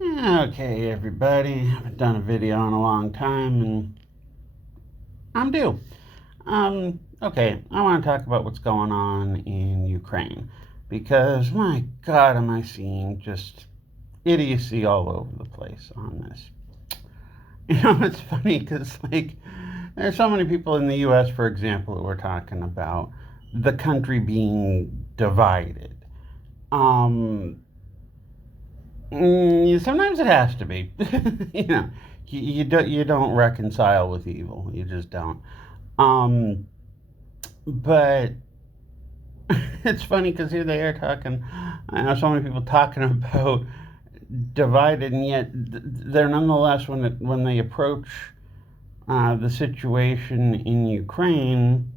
Okay, everybody. I haven't done a video in a long time, and I'm due. Okay, I want to talk about what's going on in Ukraine because my God, am I seeing just idiocy all over the place on this. It's funny because there's so many people in the U.S., for example, who are talking about the country being divided. Um, Sometimes it has to be. you know, you don't reconcile with evil. You just don't. Um, but it's funny because here they are talking. I know so many people talking about divided, and yet they're nonetheless when they approach the situation in Ukraine,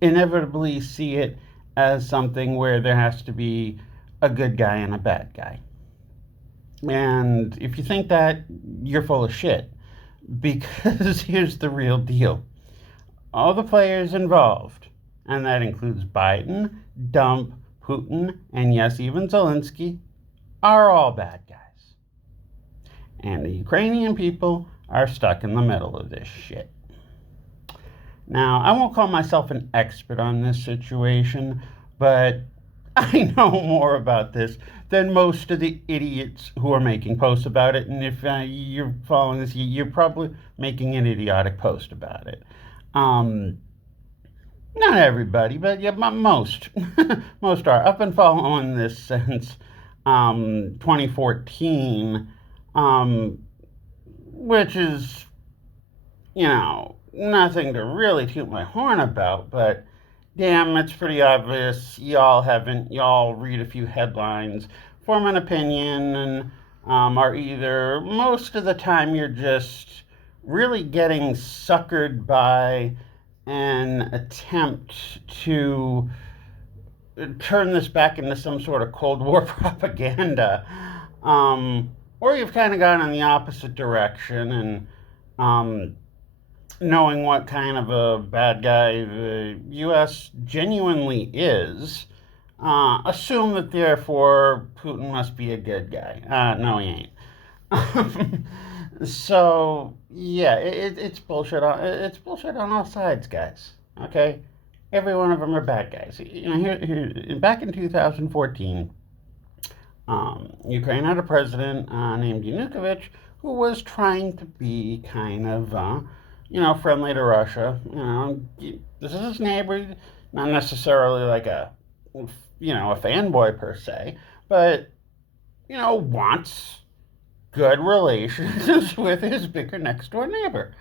inevitably see it as something where there has to be a good guy and a bad guy. And if you think that, you're full of shit. Because here's the real deal all the players involved, and that includes Biden, Dump, Putin, and yes, even Zelensky, are all bad guys. And the Ukrainian people are stuck in the middle of this shit. Now, I won't call myself an expert on this situation, but I know more about this than most of the idiots who are making posts about it. And if you're following this, you're probably making an idiotic post about it. Um, Not everybody, but yeah, most. Most are. I've been following this since 2014, um, which is, nothing to really toot my horn about, but damn, it's pretty obvious y'all read a few headlines, form an opinion, and are either, most of the time, you're just really getting suckered by an attempt to turn this back into some sort of Cold War propaganda. Or you've kind of gone in the opposite direction and knowing what kind of a bad guy the U.S. genuinely is, assume that therefore Putin must be a good guy. No, he ain't. So yeah, it's bullshit. It's bullshit on all sides, guys. Okay, every one of them are bad guys. Back in 2014, Ukraine had a president named Yanukovych who was trying to be kind of, friendly to Russia. This is his neighbor, not necessarily like a fanboy per se, but wants good relations with his bigger next door neighbor.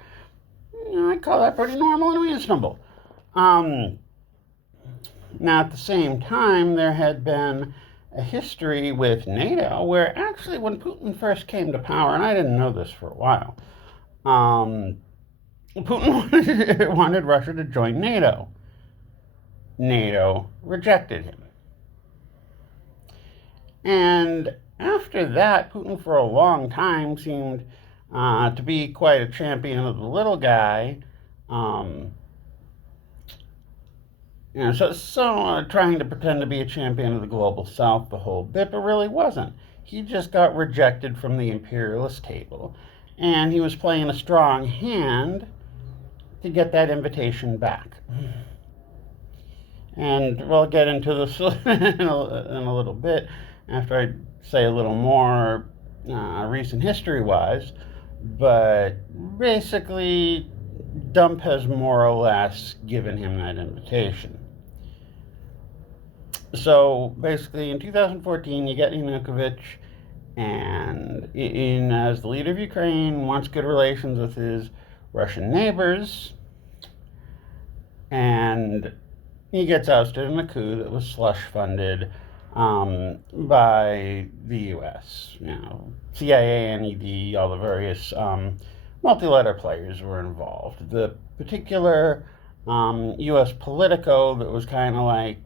I call that pretty normal and reasonable. Um, Now, at the same time, there had been a history with NATO where actually, when Putin first came to power, and I didn't know this for a while, um, Putin wanted Russia to join NATO. NATO rejected him. And after that, Putin for a long time seemed to be quite a champion of the little guy. Um, trying to pretend to be a champion of the global south the whole bit, but really wasn't. He just got rejected from the imperialist table, and he was playing a strong hand to get that invitation back. And we'll get into this in a little bit after I say a little more recent history wise. But basically, Dump has more or less given him that invitation. So basically, in 2014, you get Yanukovych, and as the leader of Ukraine, wants good relations with his Russian neighbors, and he gets ousted in a coup that was slush funded by the U.S. CIA, NED, all the various multi-letter players were involved. The particular U.S. Politico that was kind of like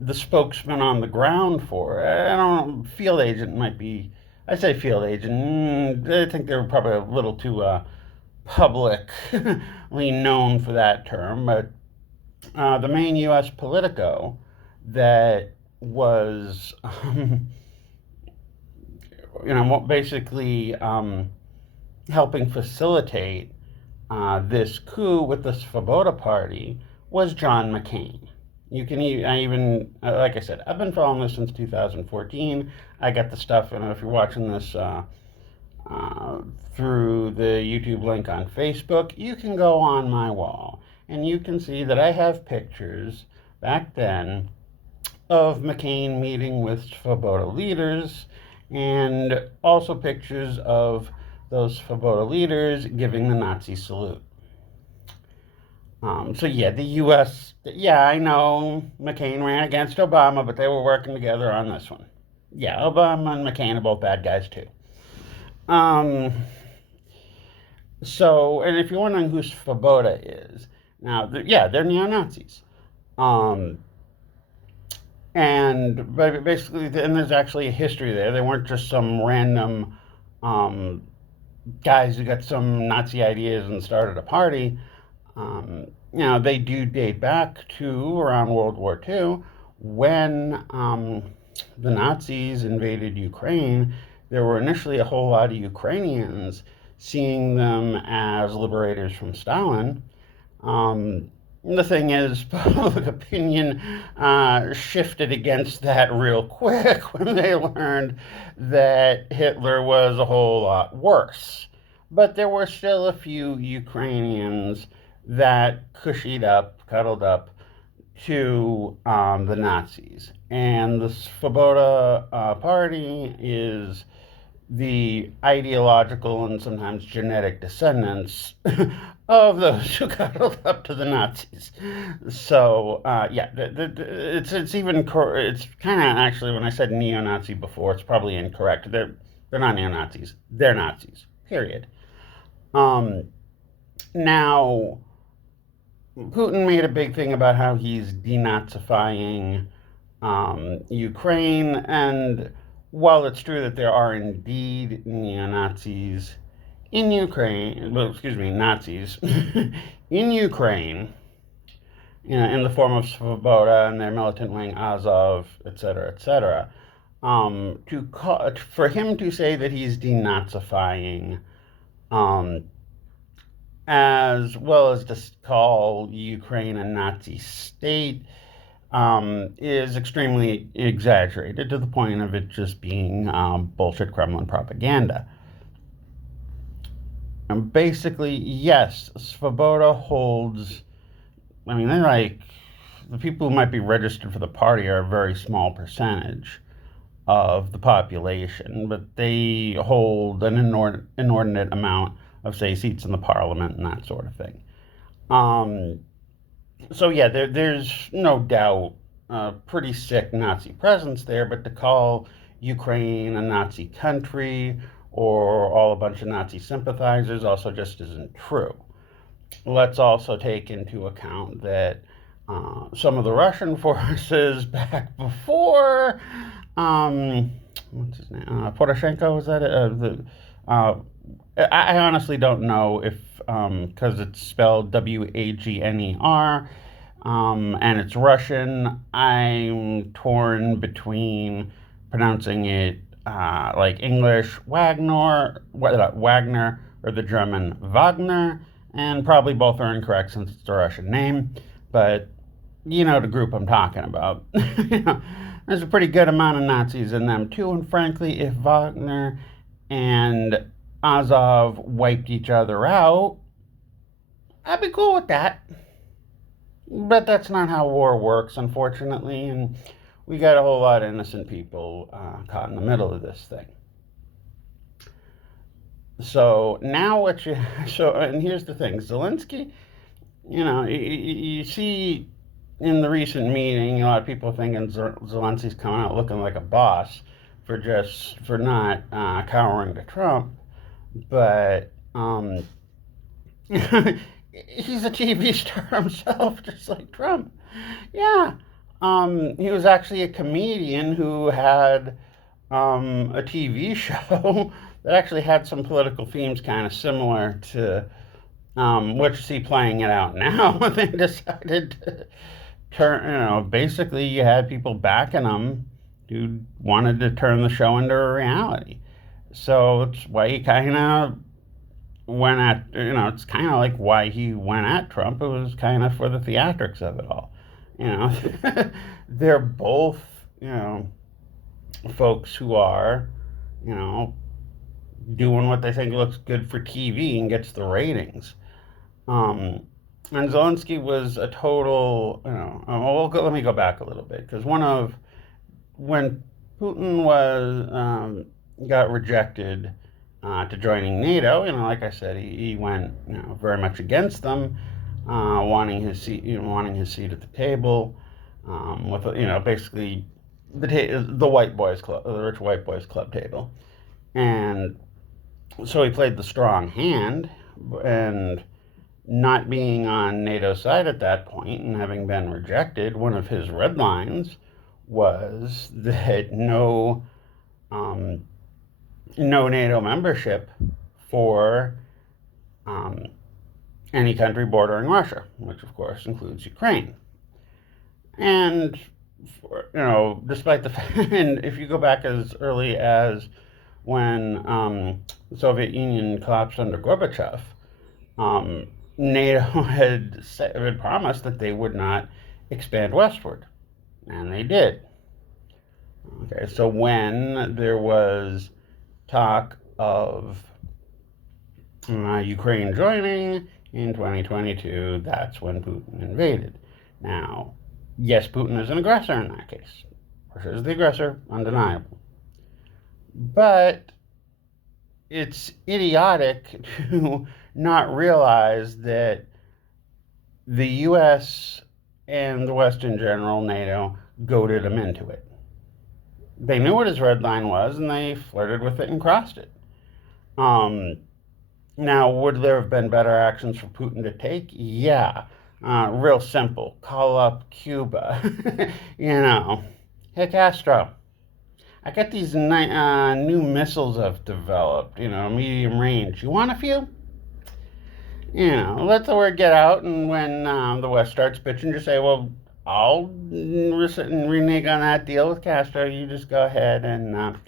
the spokesman on the ground for it. I don't know, field agent might be, I say field agent, I think they were probably a little too publicly known for that term, but the main U.S. Politico that was basically helping facilitate this coup with the Svoboda Party was John McCain. You can even like I said, I've been following this since 2014. I got the stuff, and if you're watching this through the YouTube link on Facebook, you can go on my wall and you can see that I have pictures back then of McCain meeting with Svoboda leaders, and also pictures of those Svoboda leaders giving the Nazi salute. So yeah, the U.S. Yeah, I know McCain ran against Obama, but they were working together on this one. Yeah, Obama and McCain are both bad guys too. So, and if you're wondering who Svoboda is, now, they're neo-Nazis. And basically, and there's actually a history there. They weren't just some random guys who got some Nazi ideas and started a party. They do date back to around World War II when the Nazis invaded Ukraine. There were initially a whole lot of Ukrainians seeing them as liberators from Stalin. The thing is, public opinion shifted against that real quick when they learned that Hitler was a whole lot worse. But there were still a few Ukrainians that cuddled up to the Nazis. And the Svoboda Party is the ideological and sometimes genetic descendants of those who cuddled up to the Nazis. So it's kind of actually, when I said neo-Nazi before, it's probably incorrect. They're not neo-Nazis. They're Nazis. Period. Now, Putin made a big thing about how he's denazifying Ukraine, and while it's true that there are indeed neo-Nazis in Ukraine, Nazis in Ukraine, in the form of Svoboda and their militant wing Azov, etc., for him to say that he's denazifying, as well as to call Ukraine a Nazi state, is extremely exaggerated to the point of it just being bullshit Kremlin propaganda. And basically, yes, Svoboda holds, they're like, the people who might be registered for the party are a very small percentage of the population, but they hold an inordinate amount of, say, seats in the parliament and that sort of thing. So yeah, there's no doubt a pretty sick Nazi presence there, but to call Ukraine a Nazi country or all a bunch of Nazi sympathizers also just isn't true. Let's also take into account that some of the Russian forces back before, what's his name, Poroshenko, was that it? I honestly don't know if, because it's spelled Wagner, and it's Russian, I'm torn between pronouncing it like English Wagner, or the German Wagner, and probably both are incorrect since it's a Russian name, but you know the group I'm talking about. There's a pretty good amount of Nazis in them too, and frankly, if Wagner and Azov wiped each other out, I'd be cool with that. But that's not how war works, unfortunately, and we got a whole lot of innocent people caught in the middle of this thing. So now and here's the thing, Zelensky, you see in the recent meeting, a lot of people thinking Zelensky's coming out looking like a boss for not cowering to Trump, but he's a TV star himself, just like Trump. Yeah. He was actually a comedian who had a TV show that actually had some political themes kind of similar to what you see playing it out now. They decided to turn, basically you had people backing him who wanted to turn the show into a reality. So it's why he kind of went at, it's kind of like why he went at Trump. It was kind of for the theatrics of it all. You know, they're both, you know, folks who are, you know, doing what they think looks good for TV and gets the ratings. Um, and Zelensky was a total, let me go back a little bit because when Putin got rejected to joining NATO, like I said, he went, very much against them, wanting his seat at the table, with, basically the white boys club, the rich white boys club table. And so he played the strong hand, and not being on NATO's side at that point and having been rejected, one of his red lines was that um, no NATO membership for any country bordering Russia, which of course includes Ukraine. And despite the fact, and if you go back as early as when the Soviet Union collapsed under Gorbachev, NATO had promised that they would not expand westward, and they did. Okay, so when there was talk of Ukraine joining in 2022, that's when Putin invaded. Now, yes, Putin is an aggressor in that case. Russia is the aggressor, undeniable. But it's idiotic to not realize that the U.S. and the West in general, NATO, goaded him into it. They knew what his red line was, and they flirted with it and crossed it. Now, would there have been better actions for Putin to take? Yeah. Real simple. Call up Cuba. Hey, Castro, I got these new missiles I've developed, medium range. You want a few? Let the word get out, and when the West starts bitching, just say, well, I'll renege on that deal with Castro. You just go ahead and,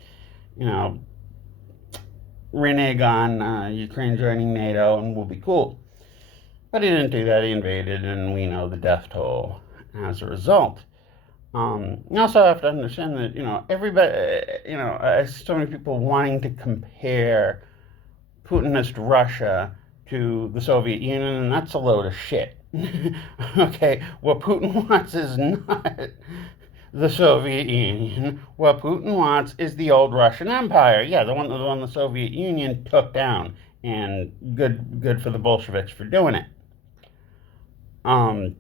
renege on Ukraine joining NATO, and we'll be cool. But he didn't do that. He invaded, and we know the death toll as a result. You also have to understand that, everybody, I see so many people wanting to compare Putinist Russia to the Soviet Union, and that's a load of shit. Okay, what Putin wants is not the Soviet Union. What Putin wants is the old Russian Empire. Yeah, the one the Soviet Union took down, and good for the Bolsheviks for doing it. And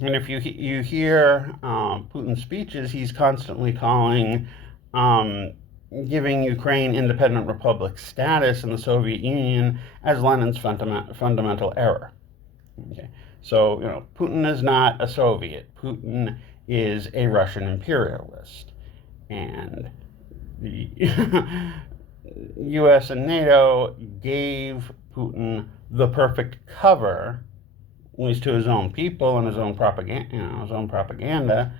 if you hear Putin's speeches, he's constantly calling giving Ukraine independent republic status in the Soviet Union as Lenin's fundamental error. Okay. So, Putin is not a Soviet. Putin is a Russian imperialist. And the U.S. and NATO gave Putin the perfect cover, at least to his own people and his own propaganda,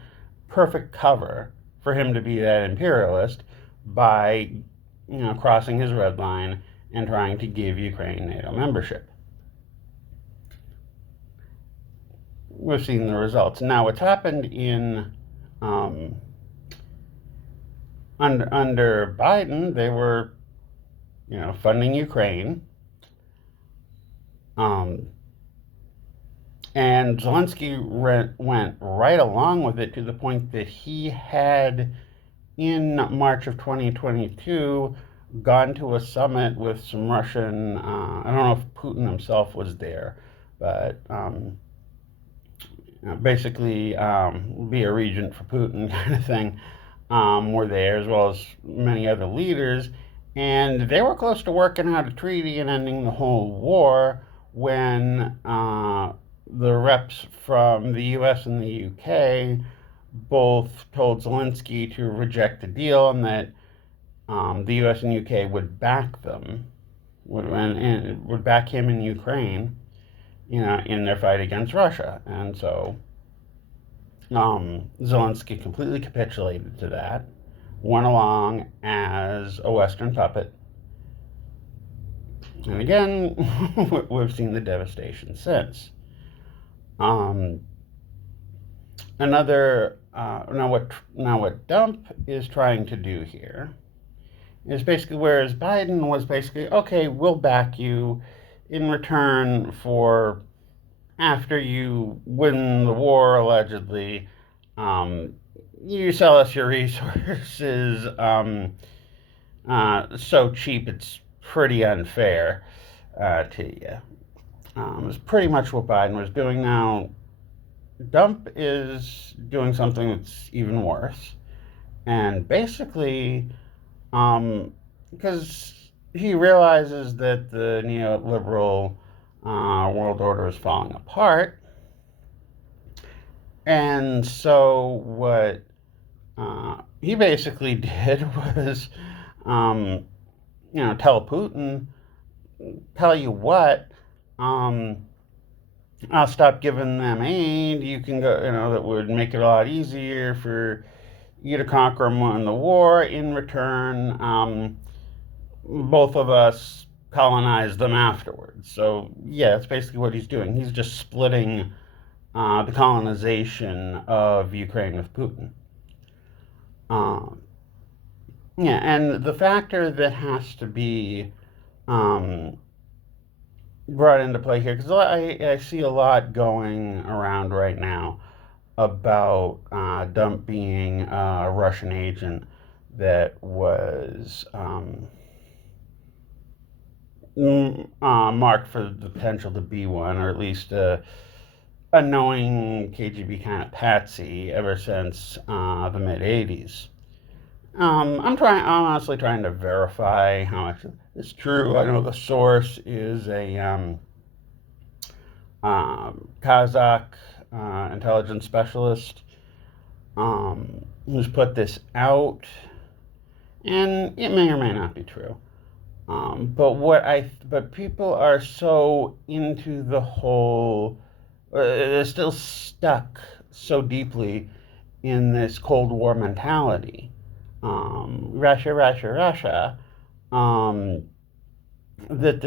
perfect cover for him to be that imperialist by, crossing his red line and trying to give Ukraine NATO membership. We've seen the results. Now, what's happened in under Biden, they were, funding Ukraine, and Zelensky went right along with it to the point that he had, in March of 2022, gone to a summit with some Russian, I don't know if Putin himself was there, but basically be a regent for Putin kind of thing, were there, as well as many other leaders. And they were close to working out a treaty and ending the whole war when the reps from the US and the UK both told Zelensky to reject the deal, and that the US and UK would back them, would back him in Ukraine, in their fight against Russia. And so Zelensky completely capitulated to that, went along as a Western puppet, And again, we've seen the devastation since. Um, now what Dump is trying to do here is basically, whereas Biden was basically, okay, we'll back you in return for after you win the war allegedly, um, you sell us your resources so cheap it's pretty unfair to you. It's pretty much what Biden was doing. Now, Dump is doing something that's even worse. And basically, because he realizes that the neoliberal world order is falling apart. And so what he basically did was, um, tell Putin, tell you what, um, I'll stop giving them aid. You can go, that would make it a lot easier for you to conquer and win the war. In return, both of us colonize them afterwards. So, yeah, that's basically what he's doing. He's just splitting the colonization of Ukraine with Putin. Um, yeah, and the factor that has to be um, brought into play here, because I see a lot going around right now about Dump being a Russian agent that was marked for the potential to be one, or at least a knowing KGB kind of patsy ever since the mid '80s. I'm honestly trying to verify how much it's true. I know the source is a Kazakh intelligence specialist who's put this out, and it may or may not be true. But people are so into the whole, they're still stuck so deeply in this Cold War mentality. Russia, Russia, Russia, that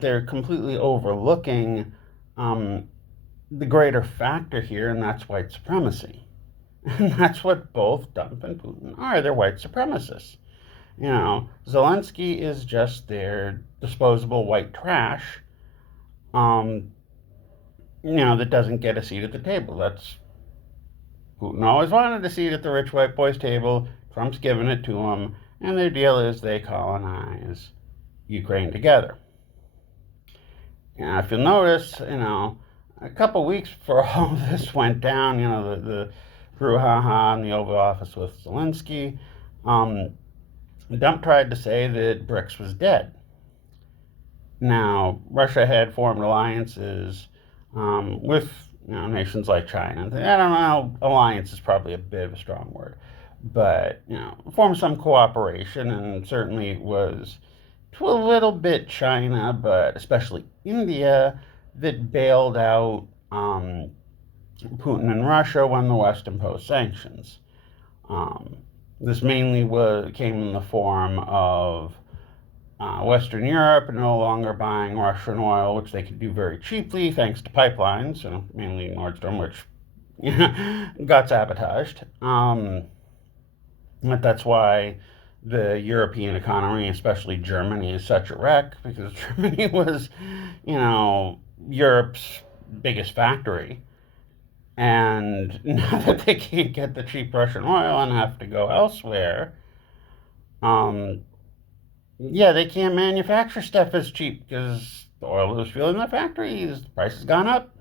they're completely overlooking the greater factor here, and that's white supremacy. And that's what both Dump and Putin are. They're white supremacists. Zelensky is just their disposable white trash, that doesn't get a seat at the table. That's Putin always wanted a seat at the rich white boys' table. Trump's giving it to him, and their deal is they colonize Ukraine together. And if you'll notice, a couple weeks before all this went down, the brouhaha in the Oval Office with Zelensky, Dump tried to say that BRICS was dead. Now, Russia had formed alliances with nations like China. I don't know, alliance is probably a bit of a strong word, but formed some cooperation, and certainly was to a little bit China, but especially India, that bailed out Putin and Russia when the West imposed sanctions. This mainly came in the form of Western Europe no longer buying Russian oil, which they could do very cheaply thanks to pipelines, mainly Nord Stream, which got sabotaged. But that's why the European economy, especially Germany, is such a wreck, because Germany was, Europe's biggest factory. And now that they can't get the cheap Russian oil and have to go elsewhere, they can't manufacture stuff as cheap because the oil is fueling the factories. The price has gone up.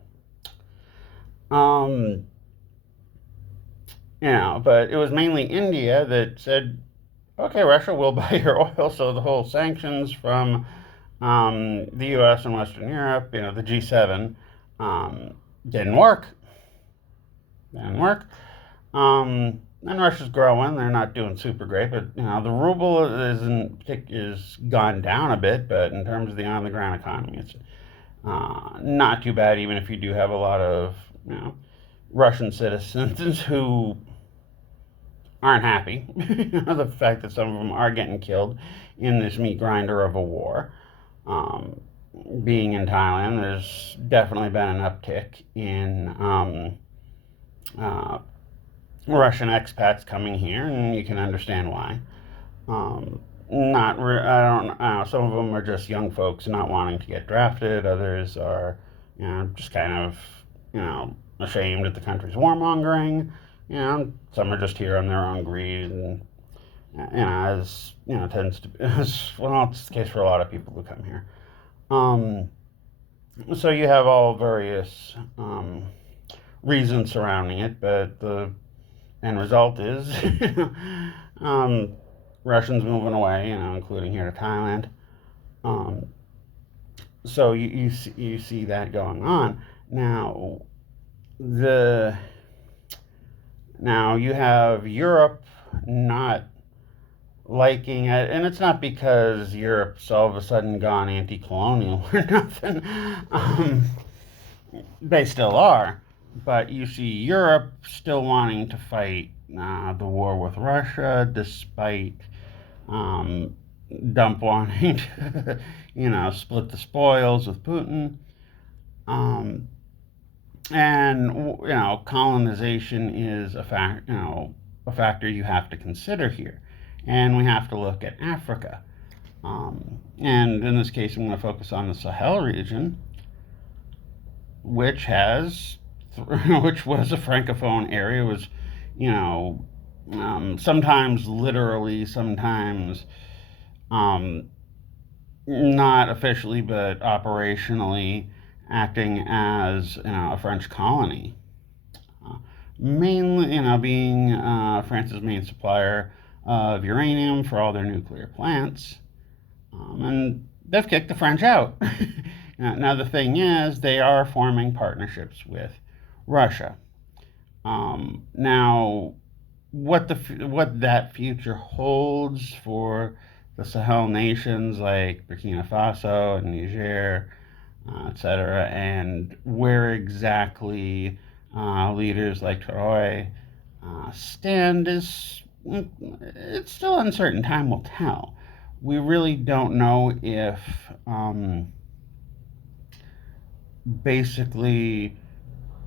But it was mainly India that said, okay, Russia will buy your oil. So the whole sanctions from the U.S. and Western Europe, the G7, didn't work. And Russia's growing. They're not doing super great, but the ruble is gone down a bit. But in terms of the on-the-ground economy, it's not too bad. Even if you do have a lot of Russian citizens who aren't happy, the fact that some of them are getting killed in this meat grinder of a war. Um, Being in Thailand, there's definitely been an uptick in uh, Russian expats coming here, and you can understand why. I don't know. Some of them are just young folks not wanting to get drafted. Others are, just kind of, ashamed that the country's warmongering. Some are just here on their own greed, and as tends to be, well, it's the case for a lot of people who come here. Um, so you have all various reasons surrounding it, but the end result is um, Russians moving away, including here to Thailand. Um, so you see that going on now. The Now you have Europe not liking it, and it's not because Europe's all of a sudden gone anti-colonial or nothing. Um, they still are, but you see Europe still wanting to fight the war with Russia, despite um, Dump wanting to, split the spoils with Putin. Um, and colonization is a factor you have to consider here, and we have to look at Africa. And in this case, I'm going to focus on the Sahel region, which has, which was a francophone area, was, sometimes literally, sometimes um, not officially, but operationally acting as a French colony, mainly being France's main supplier of uranium for all their nuclear plants, and they've kicked the French out. Now the thing is, they are forming partnerships with Russia. Now, what that future holds for the Sahel nations like Burkina Faso and Niger, etc., and where exactly leaders like Traore stand is it's still uncertain. Time will tell. We really don't know if basically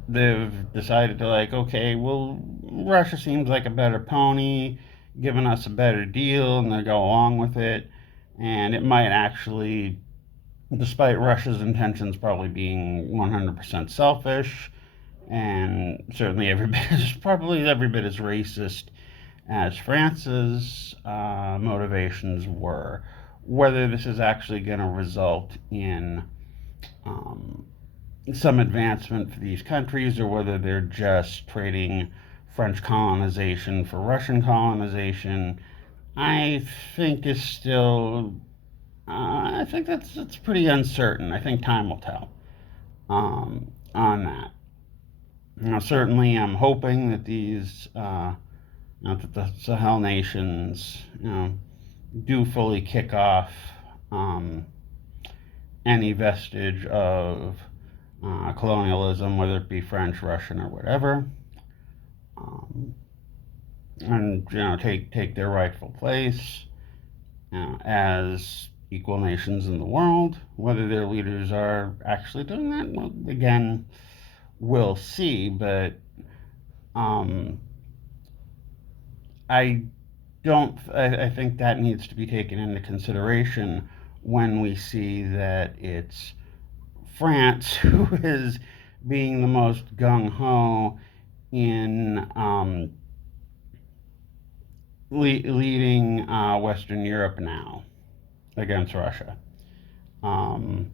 they've decided to, like, okay, well, Russia seems like a better pony, giving us a better deal, and they go along with it, and it might actually, despite Russia's intentions probably being 100% selfish, and certainly probably every bit as racist as France's motivations were, whether this is actually going to result in um, some advancement for these countries, or whether they're just trading French colonization for Russian colonization, I think is still. I think that's pretty uncertain. I think time will tell on that. Now, certainly, I'm hoping that that the Sahel nations, do fully kick off um, any vestige of colonialism, whether it be French, Russian, or whatever, um, and take their rightful place as equal nations in the world. Whether their leaders are actually doing that, well, again, we'll see. But um, I don't. I think that needs to be taken into consideration when we see that it's France who is being the most gung ho in leading Western Europe now against Russia. Um,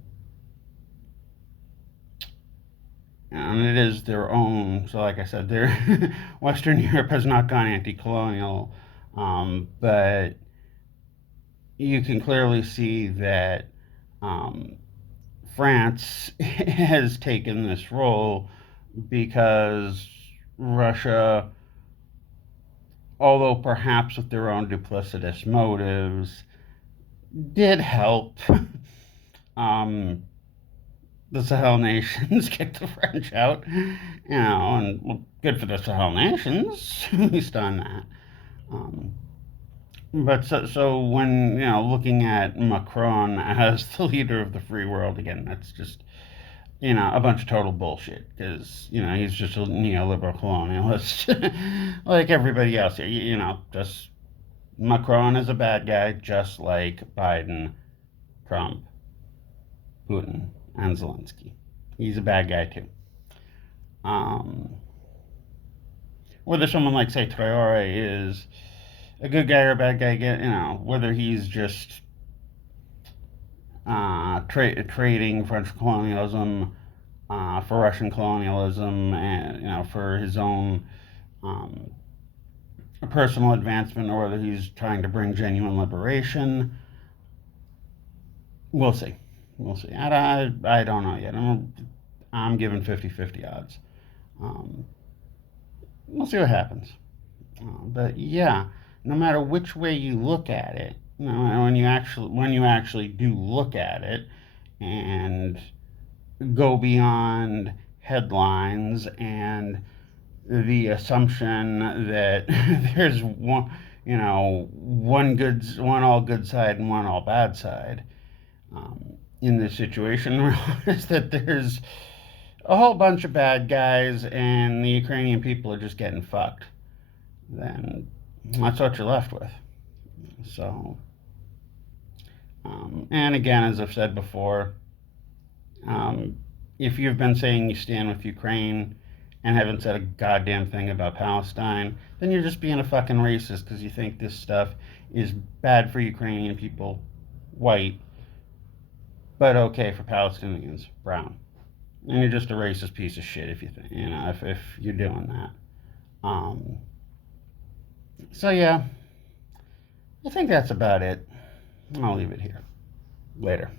and it is their own. So, like I said, Western Europe has not gone anti-colonial, but you can clearly see that um, France has taken this role because Russia, although perhaps with their own duplicitous motives, did help um, the Sahel nations kick the French out, and well, good for the Sahel nations, at least on that. Um, But so when, looking at Macron as the leader of the free world again, that's just, a bunch of total bullshit because, he's just a neoliberal colonialist like everybody else. Just Macron is a bad guy, just like Biden, Trump, Putin, and Zelensky. He's a bad guy too. Um, Whether someone like, say, Traore is a good guy or a bad guy, whether he's just trading French colonialism for Russian colonialism, and for his own um, personal advancement, or whether he's trying to bring genuine liberation. We'll see. We'll see. I don't know yet. I'm giving 50-50 odds. Um, we'll see what happens. But yeah, no matter which way you look at it, when you actually do look at it and go beyond headlines and the assumption that there's one all good side and one all bad side in this situation, realize that there's a whole bunch of bad guys and the Ukrainian people are just getting fucked. Then that's what you're left with. So, and again, as I've said before, um, if you've been saying you stand with Ukraine and haven't said a goddamn thing about Palestine, then you're just being a fucking racist because you think this stuff is bad for Ukrainian people, white, but okay for Palestinians, brown. And you're just a racist piece of shit if you think, if you're doing that. Um, so yeah, I think that's about it. I'll leave it here. Later.